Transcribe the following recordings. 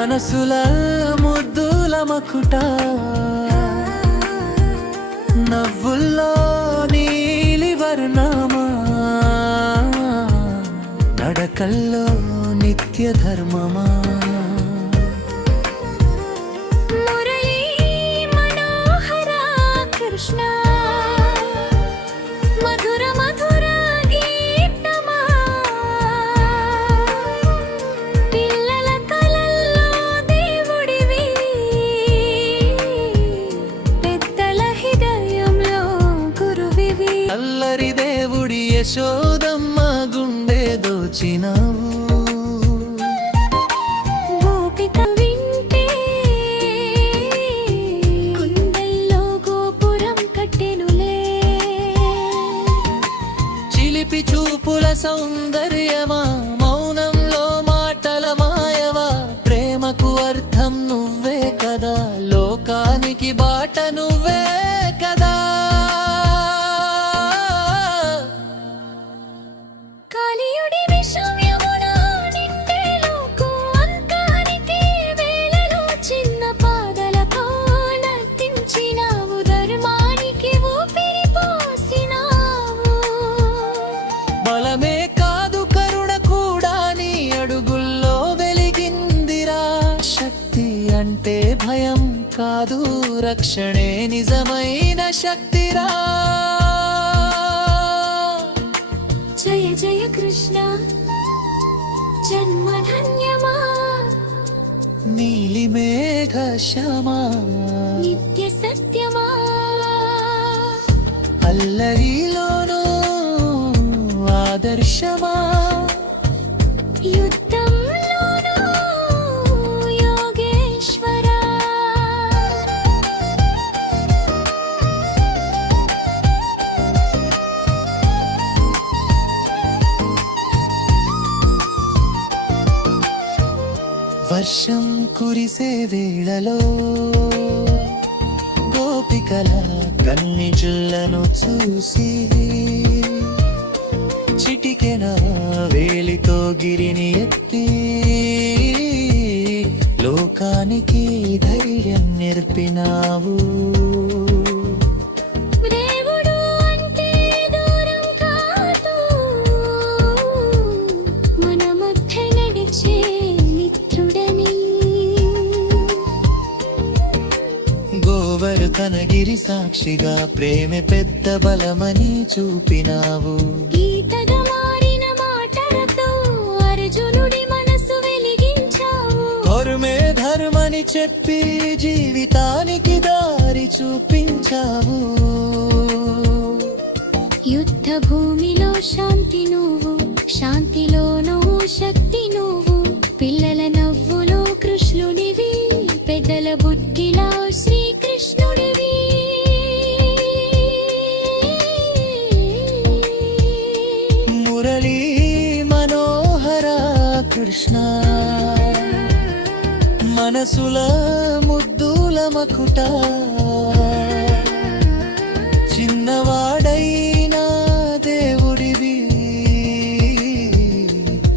మనసుల ముద్దుల మకుట. నవ్వుల్లో నీలి వర్ణమా నడకల్లో నిత్య ధర్మమా. యశోదమ్మ గుండె దోచినావు. చూపుల సౌందర్యమా అంటే భయం కాదు రక్షణే నిజమైన శక్తిరా. జయ జయ కృష్ణ జన్మధన్యమా. నీలి మేఘ శ్యామా నిత్య సత్యమా. అల్లరిలోనూ ఆదర్శమా. వర్షం కురిసే వేళలో గోపికల కన్నిజుల్లను చూసి చిటికెన వేలితో గిరిని ఎత్తి లోకానికి ధైర్యం నేర్పినావు. తనగిరి సాక్షిగా ప్రేమ పెద్ద బలమని చూపినావు. గీతగా మారిన మాటలతో అర్జునుడి మనసు వెలిగించావు. కొరుమే ధర్మని చెప్పి జీవితానికి దారి చూపించావు. యుద్ధ భూమిలో శాంతి నువ్వు శాంతిలో నువ్వు శక్తి మనసుల ముద్దుల మకుట. చిన్నవాడైనా దేవుడివి.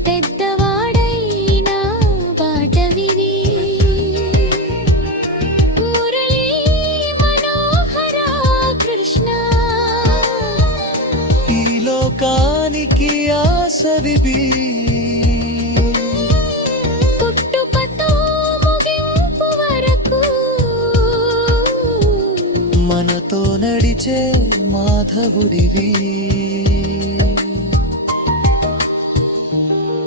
పెద్దవాడైనా బాటవివి. మురళీ మనోహర కృష్ణ. ఈ లోకానికి ఆసవివి మనతో నడిచే మాధవుడివి.